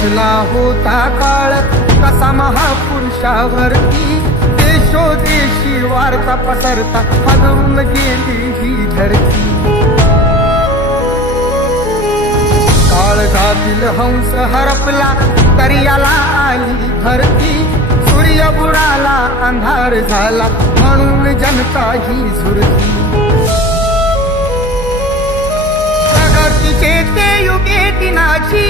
बसला होता काळ कसा महापुरुषावरती, देशोदेशी वार्ता पसरता हादरून गेली ही धरती। काळजातील हंस हरपला तरी याला आली भरती, सूर्य बुडाला अंधार झाला म्हणून जनता ही झुरती। प्रगतीचे ते युगे दिनाची,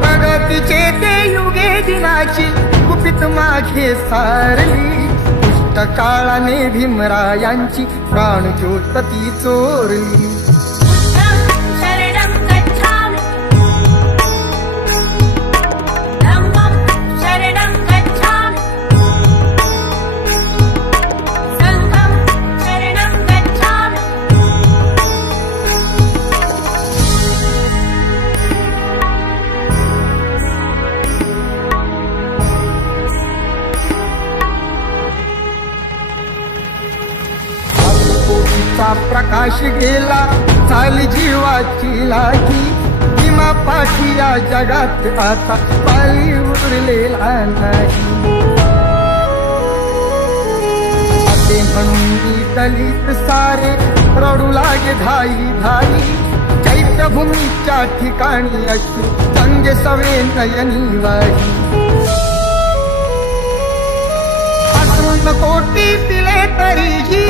प्रगतीचे ते युगे दिनाची गुपित मागे सारली। दुष्ट काळाने भीमरायांची प्राणज्योत ती चोरली। प्रकाश गेला झाली जीवाची लागी, भीमा पाठी या जगात आता पाली उरलेला नाही। असे म्हणून दलित सारे रडू लागे धाई धाई, चैत्यभूमीच्या ठिकाणी अश्रू गंगे सवे नयनी वाही। अश्रून कोटी पिले तरीही,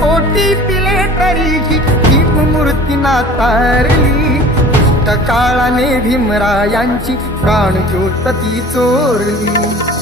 कोटी पिले तरीही भीममूर्ती नातारली। दुष्ट काळाने भीमरायांची प्राणज्योत ती चोरली।